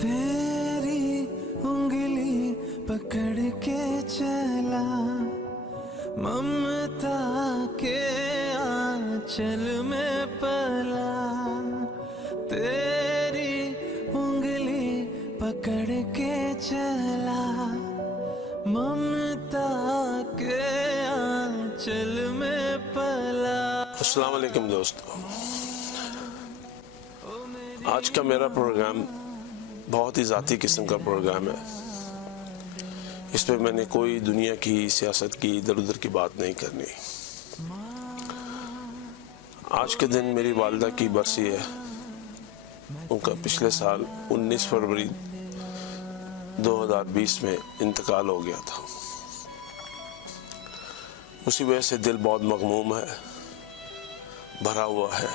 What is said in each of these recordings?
तेरी उंगली पकड़ के चला ममता के आंचल में पला, तेरी उंगली पकड़ के चला ममता के आंचल में पला। अस्सलाम वालेकुम दोस्तों, आज का मेरा प्रोग्राम बहुत ही ज़ाती किस्म का प्रोग्राम है। इस पे मैंने कोई दुनिया की सियासत की इधर उधर की बात नहीं करनी। आज के दिन मेरी वालिदा की बरसी है। उनका पिछले साल 19 फरवरी 2020 में इंतकाल हो गया था। उसी वजह से दिल बहुत मगमूम है, भरा हुआ है।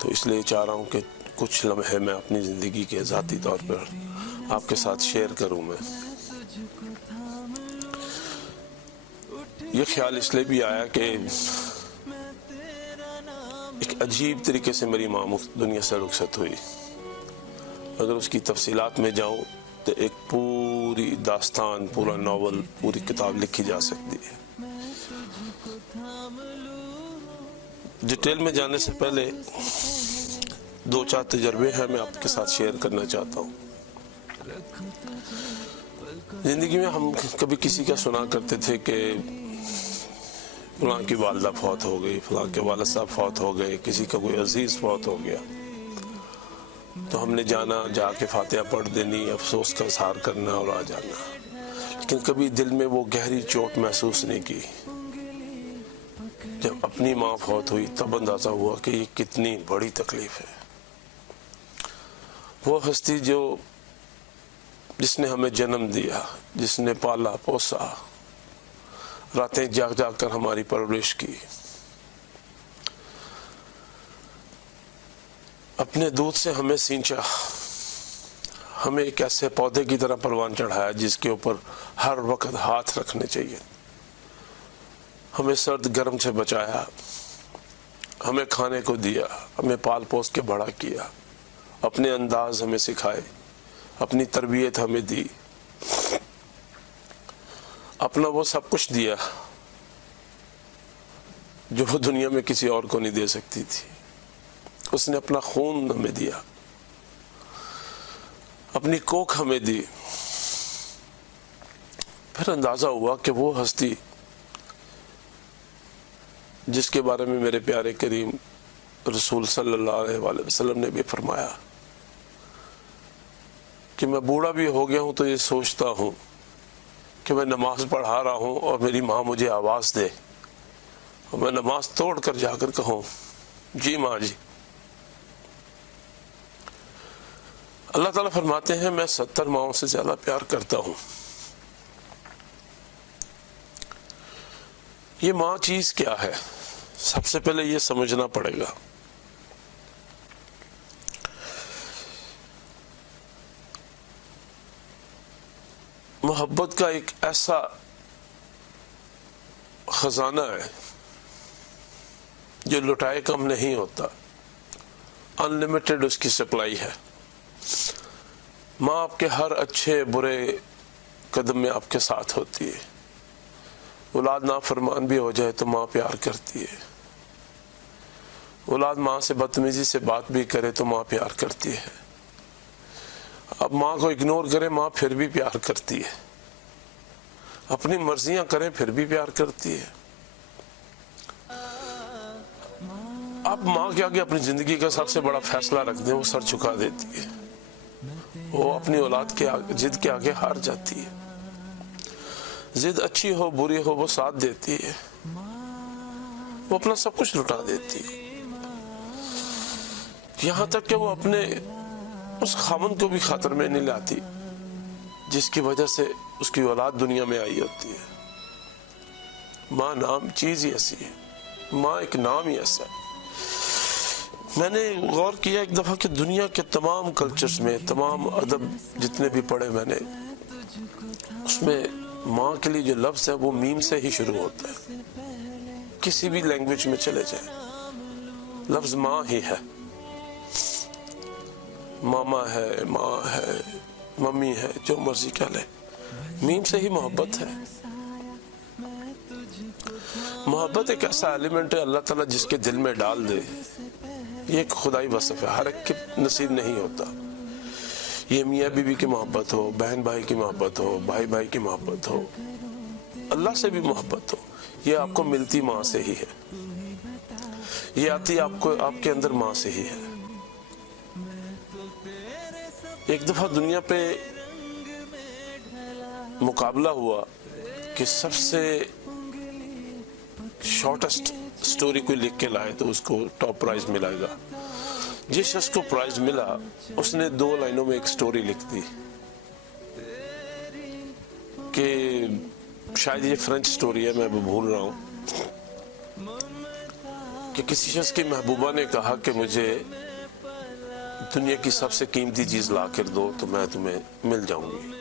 तो इसलिए चाह रहा हूँ कि कुछ लम्हे मैं अपनी ज़िंदगी के ज़ाती तौर पर आपके साथ शेयर करूँ। मैं ये ख्याल इसलिए भी आया कि एक अजीब तरीके से मेरी माँ दुनिया से रुखसत हुई। अगर उसकी तफसीलात में जाऊँ तो एक पूरी दास्तान, पूरा नावल, पूरी किताब लिखी जा सकती है। डिटेल में जाने से पहले दो चार तजर्बे हैं मैं आपके साथ शेयर करना चाहता हूँ। जिंदगी में हम कभी किसी का सुना करते थे कि फलां की वालिदा फौत हो गई, फलां के वालिद साहब फौत हो गए, किसी का कोई अजीज फौत हो गया, तो हमने जाना, जाके फातिहा पढ़ देनी, अफसोस का इजहार करना और आ जाना। लेकिन कभी दिल में वो गहरी चोट महसूस नहीं की। जब अपनी माँ फौत हुई तब अंदाजा हुआ कि ये कितनी बड़ी तकलीफ है। वो हस्ती जिसने हमें जन्म दिया, जिसने पाला पोसा, रातें जाग जाग कर हमारी परवरिश की, अपने दूध से हमें सींचा, हमें एक ऐसे पौधे की तरह परवान चढ़ाया जिसके ऊपर हर वक्त हाथ रखने चाहिए, हमें सर्द गर्म से बचाया, हमें खाने को दिया, हमें पाल पोस के बड़ा किया, अपने अंदाज हमें सिखाए, अपनी तरबियत हमें दी, अपना वो सब कुछ दिया जो वो दुनिया में किसी और को नहीं दे सकती थी। उसने अपना खून हमें दिया, अपनी कोख हमें दी। फिर अंदाजा हुआ कि वो हस्ती जिसके बारे में मेरे प्यारे करीम रसूल सल्लल्लाहु अलैहि वसल्लम ने भी फरमाया कि मैं बूढ़ा भी हो गया हूं तो ये सोचता हूं कि मैं नमाज पढ़ा रहा हूं और मेरी माँ मुझे आवाज दे और मैं नमाज तोड़ कर जाकर कहूं, जी माँ जी। अल्लाह ताला फरमाते हैं मैं 70 माओं से ज्यादा प्यार करता हूं। ये माँ चीज क्या है, सबसे पहले ये समझना पड़ेगा। मोहब्बत का एक ऐसा खजाना है जो लुटाए कम नहीं होता, अनलिमिटेड उसकी सप्लाई है। माँ आपके हर अच्छे बुरे कदम में आपके साथ होती है। औलाद नाफरमान भी हो जाए तो माँ प्यार करती है। औलाद माँ से बदतमीजी से बात भी करे तो माँ प्यार करती है। अब माँ को इग्नोर करे माँ फिर भी प्यार करती है। अपनी मर्जियां करें फिर भी प्यार करती है। आप माँ के आगे अपनी जिंदगी का सबसे बड़ा फैसला रख दें, वो सर झुका देती है। वो अपनी औलाद के जिद के आगे हार जाती है। जिद अच्छी हो बुरी हो वो साथ देती है, वो अपना सब कुछ लुटा देती है। यहाँ तक कि वो अपने उस खामन को भी खातर में नहीं लाती जिसकी वजह से उसकी औलाद दुनिया में आई होती है। माँ नाम चीज ही ऐसी है, माँ एक नाम ही ऐसा है। मैंने गौर किया एक दफा कि दुनिया के तमाम कल्चर्स में, तमाम अदब जितने भी पढ़े मैंने, اس میں ماں کے لیے جو لفظ ہے وہ میم سے ہی شروع ہوتا ہے. کسی بھی لینگویج میں چلے جائیں لفظ ماں ہی ہے. ماما ہے, ماں ہے, ممی ہے, جو مرضی کہہ لے, میم سے ہی محبت ہے. محبت ایک ایسا ایلیمنٹ ہے اللہ تعالیٰ جس کے دل میں ڈال دے, یہ ایک خدائی وصف ہے, ہر ایک کے نصیب نہیں ہوتا. یہ میاں بیوی کی محبت ہو, بہن بھائی کی محبت ہو, بھائی بھائی کی محبت ہو, اللہ سے بھی محبت ہو, یہ آپ کو ملتی ماں سے ہی ہے, یہ آتی آپ کے اندر ماں سے ہی ہے. ایک دفعہ دنیا پہ مقابلہ ہوا کہ سب سے شارٹسٹ سٹوری کوئی لکھ کے لائے تو اس کو ٹاپ پرائز ملائے گا. جس شخص کو پرائز ملا اس نے 2 لائنوں میں ایک سٹوری لکھ دی کہ شاید یہ فرینچ سٹوری ہے, میں بھول رہا ہوں, کہ کسی شخص کی محبوبہ نے کہا کہ مجھے دنیا کی سب سے قیمتی چیز لا کر دو تو میں تمہیں مل جاؤں گی.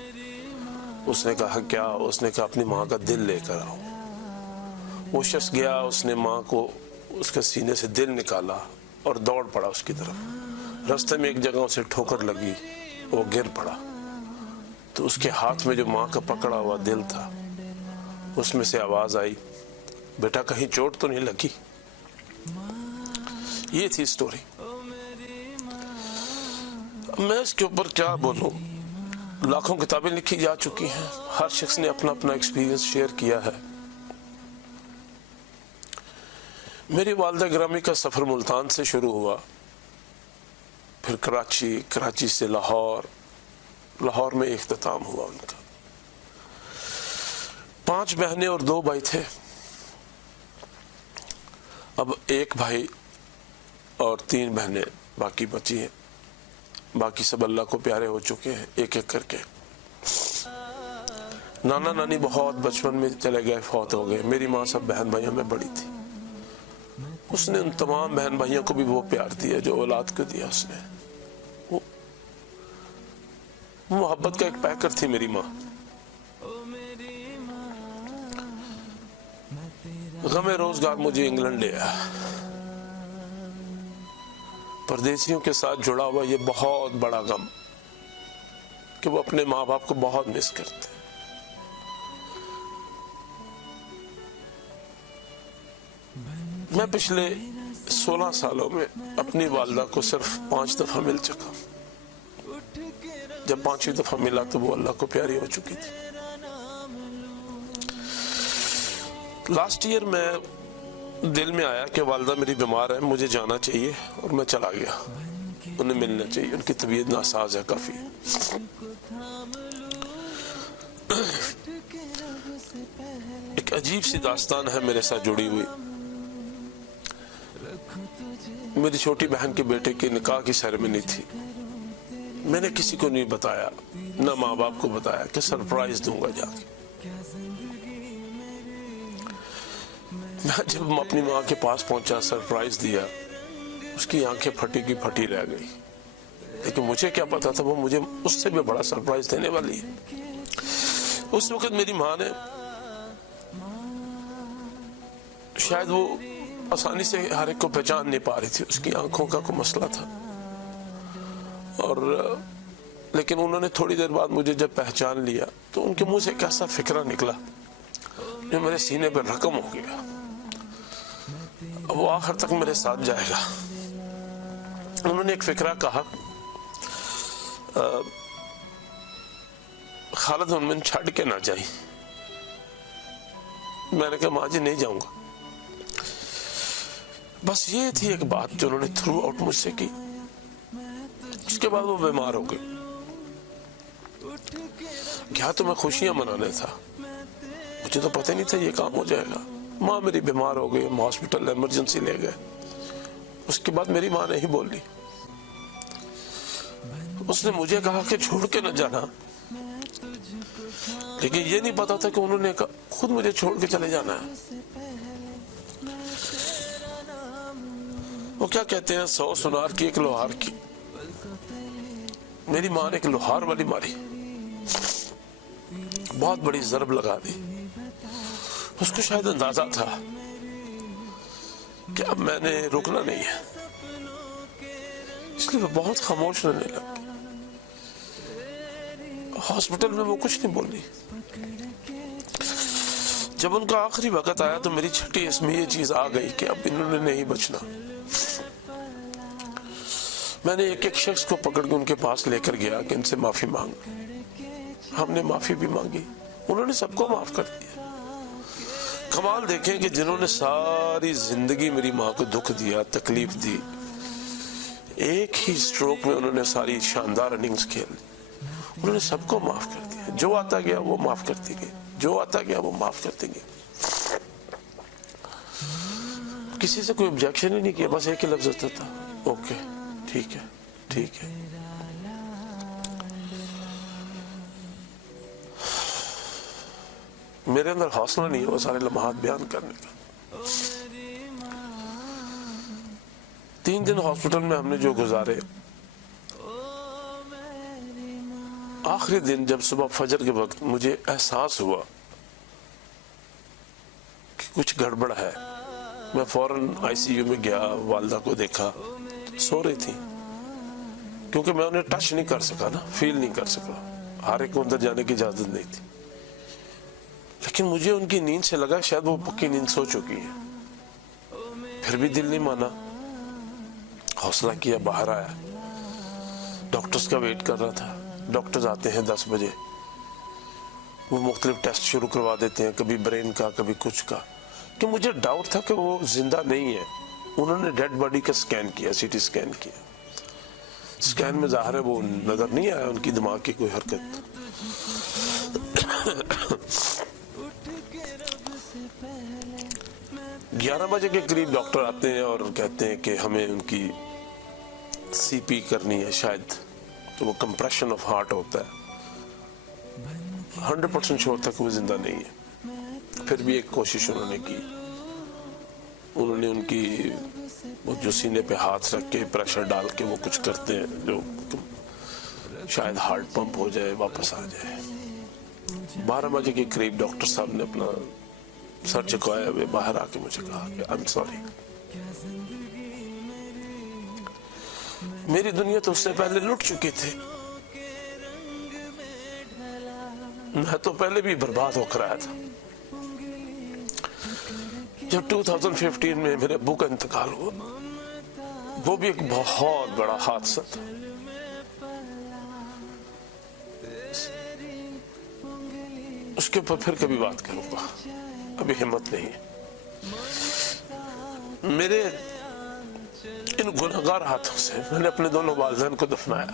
اس نے کہا کیا؟ اس نے کہا اپنی ماں کا دل لے کر آؤ. وہ شخص گیا, اس نے ماں کو اس کے سینے سے دل نکالا اور دوڑ پڑا اس کی طرف. راستے میں ایک جگہ اسے ٹھوکر لگی, وہ گر پڑا تو اس کے ہاتھ میں جو ماں کا پکڑا ہوا دل تھا اس میں سے آواز آئی, بیٹا کہیں چوٹ تو نہیں لگی؟ یہ تھی سٹوری. میں اس کے اوپر کیا بولوں, لاکھوں کتابیں لکھی جا چکی ہیں, ہر شخص نے اپنا اپنا ایکسپیرینس شیئر کیا ہے. میری والدہ گرامی کا سفر ملتان سے شروع ہوا, پھر کراچی, کراچی سے لاہور, لاہور میں اختتام ہوا ان کا. 5 بہنیں اور 2 بھائی تھے. اب 1 بھائی اور 3 بہنیں باقی بچی ہیں. باقی سب اللہ کو پیارے ہو چکے ہیں ایک ایک کر کے. نانا نانی بہت بچپن میں چلے گئے, فوت ہو گئے. میری ماں سب بہن بھائیوں میں بڑی تھی. اس نے ان تمام بہن بھائیوں کو بھی وہ پیار دیا جو اولاد کو دیا. اس نے وہ محبت کا ایک پیکر تھی میری ماں. غم روزگار مجھے انگلینڈ لے آیا. پردیسیوں کے ساتھ جڑا ہوا یہ بہت بڑا غم کہ وہ اپنے ماں باپ کو بہت مس کرتے. میں پچھلے 16 سالوں میں اپنی والدہ کو صرف 5 دفعہ مل چکا. جب 5ویں دفعہ ملا تو وہ اللہ کو پیاری ہو چکی تھی. لاسٹ ایئر میں دل میں آیا کہ والدہ میری بیمار ہے, مجھے جانا چاہیے, اور میں چلا گیا. انہیں ملنا چاہیے, ان کی طبیعت ناساز ہے کافی. ایک عجیب سی داستان ہے میرے ساتھ جڑی ہوئی. میری چھوٹی بہن کے بیٹے کے نکاح کی سیریمنی تھی. میں نے کسی کو نہیں بتایا, نہ ماں باپ کو بتایا کہ سرپرائز دوں گا جا کے. میں جب اپنی ماں کے پاس پہنچا, سرپرائز دیا, اس کی آنکھیں پھٹی کی پھٹی رہ گئی. لیکن مجھے کیا پتا تھا وہ مجھے اس سے بھی بڑا سرپرائز دینے والی ہے. اس وقت میری ماں نے شاید وہ آسانی سے ہر ایک کو پہچان نہیں پا رہی تھی, اس کی آنکھوں کا کوئی مسئلہ تھا. اور لیکن انہوں نے تھوڑی دیر بعد مجھے جب پہچان لیا تو ان کے منہ سے ایک ایسا فکرہ نکلا جو میرے سینے پہ رقم ہو گیا. اب وہ آخر تک میرے ساتھ جائے گا. انہوں نے ایک فکرہ کہا, خالد من چھڑ کے نہ جائیں. میں نے کہا ماں جی نہیں جاؤں گا. بس یہ تھی ایک بات جو انہوں نے تھرو آؤٹ مجھ سے کی. اس کے بعد وہ بیمار ہو گئے. کیا تو میں خوشیاں منانے تھا, مجھے تو پتہ نہیں تھا یہ کام ہو جائے گا. ماں میری بیمار ہو گئی, ہم ہاسپٹل ایمرجنسی لے گئے. اس کے بعد میری ماں نہیں بولی. اس نے مجھے کہا کہ چھوڑ کے نہ جانا, لیکن یہ نہیں پتا تھا کہ انہوں نے خود مجھے چھوڑ کے چلے جانا ہے. وہ کیا کہتے ہیں 100 سنار کی ایک لوہار کی. میری ماں نے ایک لوہار والی ماری. बहुत बड़ी ज़रब लगा दी। उसको शायद अंदाजा था कि अब मैंने रुकना नहीं है, इसलिए वो बहुत खामोश रहने लगी। हॉस्पिटल में वो कुछ नहीं बोली। जब उनका आखिरी वक्त आया तो मेरी छठी इसमें ये चीज आ गई कि अब इन्होंने नहीं बचना। मैंने एक एक शख्स को पकड़ के उनके पास लेकर गया कि इनसे माफी मांग। हमने माफी भी मांगी, उन्होंने सबको माफ कर दिया। कमाल देखें कि जिन्होंने सारी जिंदगी मेरी माँ को दुख दिया, तकलीफ दी, एक ही स्ट्रोक में उन्होंने सारी शानदार इनिंग्स खेल दी। उन्होंने सबको माफ कर दिया। जो आता गया वो माफ करती गई, जो आता गया वो माफ करती गई। किसी से कोई ऑब्जेक्शन ही नहीं किया, बस एक ही लफ्ज होता था, ओके, ठीक है, ठीक है। मेरे अंदर हौसला नहीं हुआ सारे लम्हात बयान करने का। 3 दिन हॉस्पिटल में हमने जो गुजारे, आखिरी दिन जब सुबह फजर के वक्त मुझे एहसास हुआ कि कुछ गड़बड़ है, मैं फौरन आईसीयू में गया, वालदा को देखा, सो रही थी। क्योंकि मैं उन्हें टच नहीं कर सका ना, फील नहीं कर सका, हर एक को अंदर जाने की इजाजत नहीं थी। लेकिन मुझे उनकी नींद से लगा शायद वो पक्की नींद सो चुकी है। फिर भी दिल नहीं माना, हौसला किया, बाहर आया, डॉक्टर्स का वेट कर रहा था। डॉक्टर्स आते हैं 10 बजे, वो मुख्तलिफ टेस्ट शुरू करवा देते हैं, कभी ब्रेन का, कभी कुछ का। कि मुझे डाउट था कि वो जिंदा नहीं है। उन्होंने डेड बॉडी का स्कैन किया, सीटी स्कैन किया। स्कैन में जाहिर है वो नजर नहीं आया उनकी दिमाग की कोई हरकत। 11 बजे के करीब डॉक्टर आते हैं और कहते हैं कि हमें उनकी सीपी करनी है शायद, तो वो कंप्रेशन ऑफ हार्ट होता है। 100% श्योर था कि वो जिंदा नहीं है। फिर भी एक कोशिश उन्होंने की। उन्होंने उनकी वो जो सीने पे हाथ रख के प्रेशर डाल के वो कुछ करते हैं जो शायद हार्ट पंप हो जाए, वापस आ जाए। 12 बजे के करीब डॉक्टर साहब ने अपना सर झुकाए हुए बाहर आके मुझे कहा कि आई एम सॉरी। मेरी दुनिया तो उससे पहले लुट चुकी थी। मैं तो पहले भी बर्बाद होकर आया था। जब 2015 में मेरे अब्बू का इंतकाल हुआ, वो भी एक बहुत बड़ा हादसा था। उसके ऊपर फिर कभी बात करूंगा, अभी हिम्मत नहीं है। मेरे इन गुनहगार हाथों से मैंने अपने दोनों वालिदैन को दफनाया।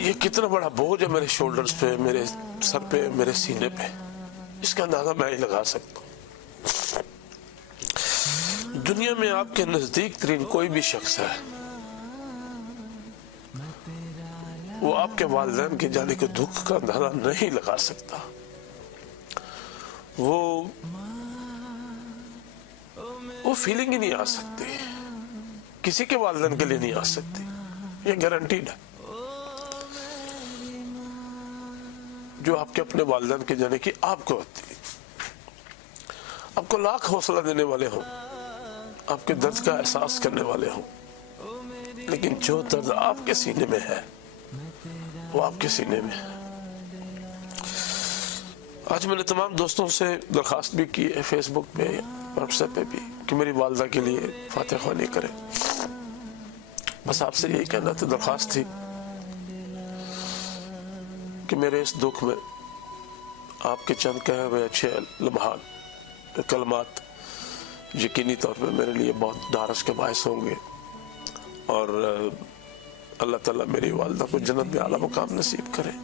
ये कितना बड़ा बोझ है मेरे शोल्डर्स पे, मेरे सर पे, मेरे सीने पे, इसका अंदाजा मैं ही लगा सकता हूं। दुनिया में आपके नजदीक तरीन कोई भी शख्स है, वो आपके वालिदैन के जाने के दुख का अंदाजा नहीं लगा सकता। वो फीलिंग ही नहीं आ सकती, किसी के वालिदैन के लिए नहीं आ सकती, ये गारंटीड है। जो आपके अपने वालिदैन के जाने की आपको होती है। आपको लाख हौसला देने वाले हों, आपके दर्द का एहसास करने वाले हों, लेकिन जो दर्द आपके सीने में है वो आपके सीने में है। आज मैंने तमाम दोस्तों से दरखास्त भी की है, फेसबुक पे, व्हाट्सएप पे भी, कि मेरी वालिदा के लिए फातिहा ख्वानी करें। बस आपसे यही कहना था, दरखास्त थी कि मेरे इस दुख में आपके चंद कहे हुए अच्छे लम्हात, कलमात यकीनी तौर पे मेरे लिए बहुत ढारस के बायस होंगे। और अल्लाह ताला मेरी वालिदा को जन्नत में आला मुकाम नसीब करे,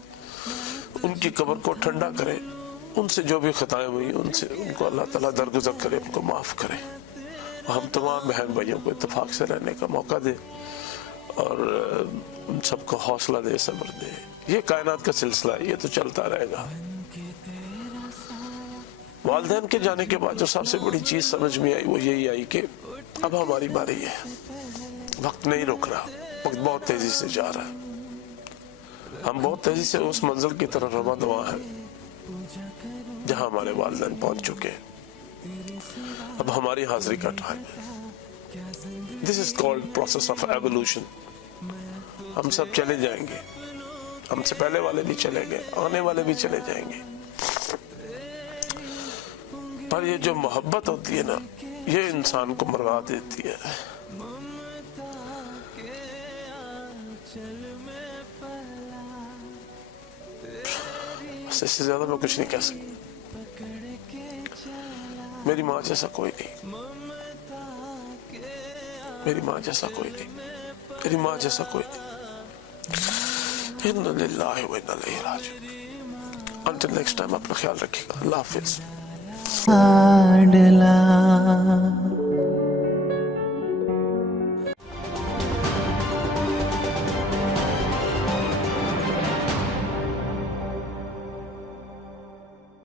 उनकी कब्र को ठंडा करे, उनसे जो भी खताएं हुई उनसे उनको अल्लाह ताला दरगुजर करे, उनको माफ़ करे। हम तमाम बहन भाइयों को इत्तेफाक से रहने का मौका दे और उन सबको हौसला दे, सब्र दे। ये कायनात का सिलसिला है, ये तो चलता रहेगा। वालिदैन के जाने के बाद जो सबसे बड़ी चीज समझ में आई वो यही आई कि अब हमारी बारी है, वक्त नहीं रुक रहा, वक्त बहुत तेजी से जा रहा है। ہم بہت تیزی سے اس منزل کی طرف رواں دواں ہیں جہاں ہمارے والدین پہنچ چکے ہیں. اب ہماری حاضری کا ٹائم ہے. This is called process of evolution. ہم سب چلے جائیں گے, ہم سے پہلے والے بھی چلے گئے, آنے والے بھی چلے جائیں گے, پر یہ جو محبت ہوتی ہے نا, یہ انسان کو مروا دیتی ہے. بس اس سے زیادہ میں کچھ نہیں کہہ سکتا. میری ماں جیسا کوئی نہیں, میری ماں جیسا کوئی نہیں, میری ماں جیسا کوئی نہیں. اِنَّا لِلَّهِ وَإِنَّا إِلَيْهِ رَاجِعُونَ. Until next time, اپنا خیال رکھیے گا. اللہ حافظ.